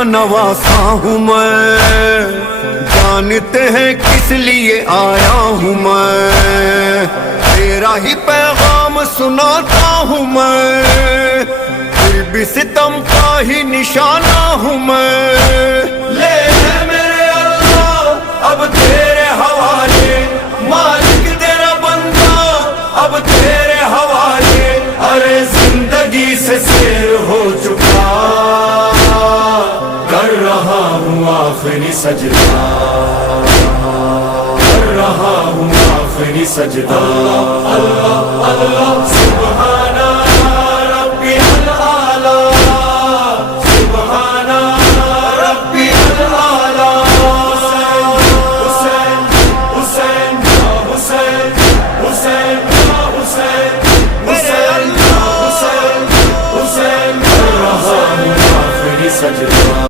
تیرا نواسا ہوں میں، جانتے ہیں کس لیے آیا ہوں میں، تیرا ہی پیغام سناتا ہوں میں، پھر بھی ستم کا ہی نشانہ ہوں میں۔ لے میرے اللہ اب تیرے حوالے، مالک تیرا بندہ اب تیرے حوالے، ارے زندگی سے سیر ہو چکا، کر رہا ہوں آخری سجدہ، کر رہا ہوں آخری سجدہ۔ اللہ اللہ سبحان ربی الاعلی، سبحان ربی الاعلی۔ حسین حسین حسین حسین حسین حسین حسین حسین، کر رہا ہوں آخری سجدہ۔